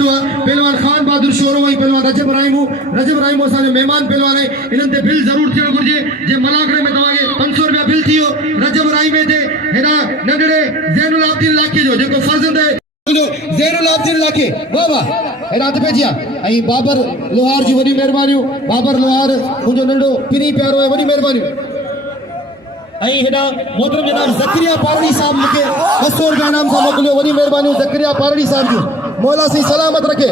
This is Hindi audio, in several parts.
पहलवान खान बहादुर शोरो वही पहलवान रजब राइमो असांजो मेहमान पहलवान है इन्हनि ते बिल ज़रूर थियणु घुरिजे जे मलागड़े में तव्हांखे 500 रुपया बिल थियो रजब राइमे ते हेॾा नंढड़े ज़ैनुल आबिदीन लाखे जो जेको फर्ज़ंद है ज़ैनुल आबिदीन लाखे वाह वाह हेॾा हथ पेचिया ऐं बाबर लोहार जी वॾी महिरबानियूं बाबर लोहार मुंहिंजो नंढो पिनी प्यारो है वॾी महिरबानियूं ऐं हेॾा मोहतरम जनाब ज़करिया पारड़ी साहब मूंखे 200 रुपया इनाम सां मोकिलियो वॾी महिरबानियूं ज़करिया पारड़ी साहब जूं मौला सी सलामत रखे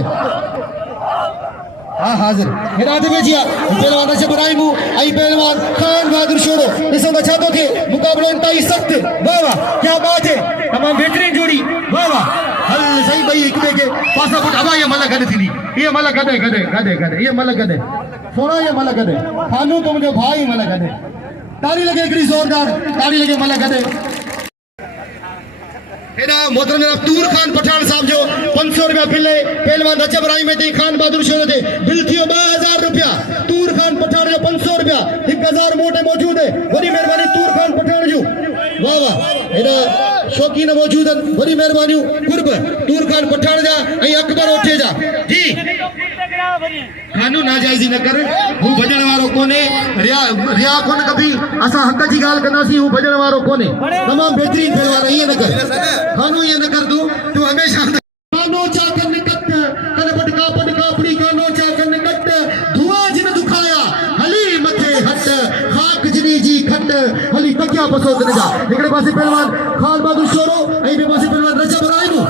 हाँ हाजिर हेॾा हथ पेचिया पहलवान रजब राइमू ऐं पहलवान खान बहादुर शोरो ॾिसो त छा थो थिए मुक़ाबलो इंतहाई सख़्त वाह वाह क्या बात है तमामु बहितरीन जोड़ी वाह वाह हल सही ॿई हिक ॿिए खे पासा पुट अबा इहा महिल गॾु थींदी इहा महिल गॾे इहा महिल गॾे सोना इहा महिल गॾे खानू तो मुंहिंजो भाउ ई महिल गॾे ताड़ी लगे हिकिड़ी ज़ोरदार ताड़ी लगे महिल गॾे हेॾा मोहतरम जनाब तूर खान पठान साहब जो 500 रुपया बिल है पहलवान रजब राइमे ते खान बहादुर शोरो ते बिल थियो 2000 रुपया तूर खान पठान जो 500 रुपया 1000 मोटे मौजूद है वॾी महिरबानी तूर खान पठान जो वाह वाह हेॾा शौकीन मौजूद आहिनि वॾी महिरबानियूं कुर्ब तूर खान पठान जा ऐं अकबर ओठे जा जी खानू नाजाइज़ी न कर हू भॼण वारो कोने रिया कोन कभी असां हक़ जी ॻाल्हि कंदासीं हू भॼण वारो कोने तमामु बहितरीन पहलवान ईअं न कर खानू ये न कर तू हमेशा कानो चाकन कट कन पटका पुड़ी कानो चाकन कट धुआं जिन दुखाया हली मथे हट खाक जिनी जी खट हली तकिया पसो कन जा हिकड़े पासे पहलवान खान बहादुर शोरो ऐं ॿिए पासे पहलवान रजब राइमू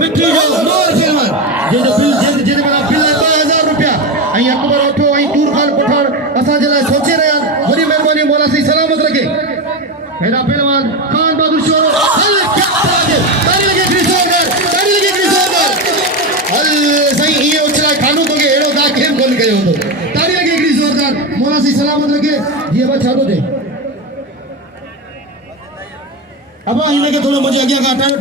मिठी जो मोर पहलवान जंहिंजो बिल जिन में बिल है 2000 रुपया ऐं अकबर ओठो ऐं तूर खान पठान असांजे लाइ सोचे रहिया आहिनि वॾी महिरबानी मौला सी सलामत रखे हेॾा पहलवान खान बहादुर शोरो हल ताड़ी लगे हल सही ये उछला खानू तो के एड़ो दा खेम कोन कयो हो ताड़ी लगे हिकिड़ी ज़ोरदार मौला सी सलामत रखे ये बा छा थो थिए अब हिन खे थोरो मुंहिंजे अॻियां खां हटायो